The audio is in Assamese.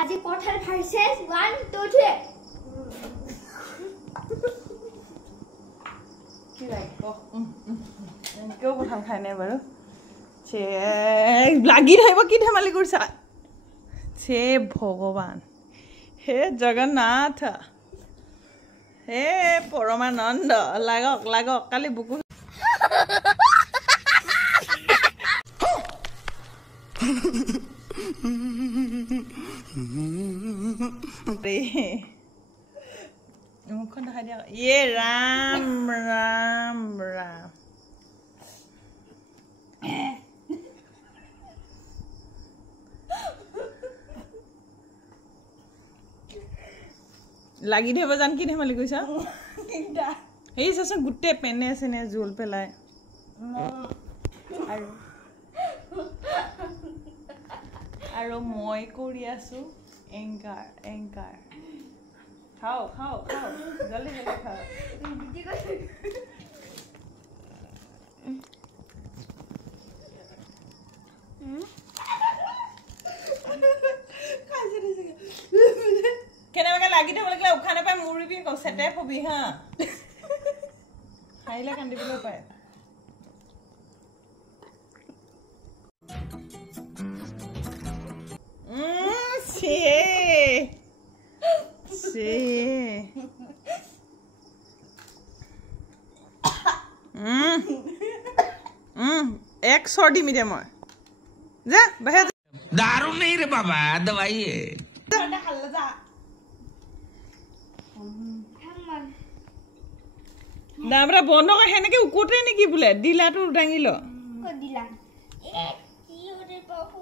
আজি কঠাল ভাৰ্সেস 1 2 3 কি লাগো কেউ কঠাল খাই নাই বাৰু ছে লাগি ধৰিব কি ধেমালি কৰিছা ছে ভগৱান হে জগন্নাথ হে পৰমানন্দ লাগক লাগক কালি বুকু মুখখন দেখাই দিয়া ইয়ে ৰাম ৰাম ৰাম লাগি ধৰিব জান কি ধেমালি কৰিছা এই চাচোন গোটেই পেনে চেনে জোল পেলাই আৰু মই কৰি আছো এংকাৰ এংকাৰ খাও খাও খাও জলদি জলদি খাও কেনেবাকে লাগি থব লাগিলে উশাহ নাপাই মৰিবি চেটে হবি হা খাইলে কান্দিবলৈ পায় एक सर्दी मिले मैं जा बहे दारू नहीं रे बाबा दवाई है दामरा बंद कर हेने के उकोटे नेकी बोले दिला तो दांगिलो को दिला ए की ओरे बाबू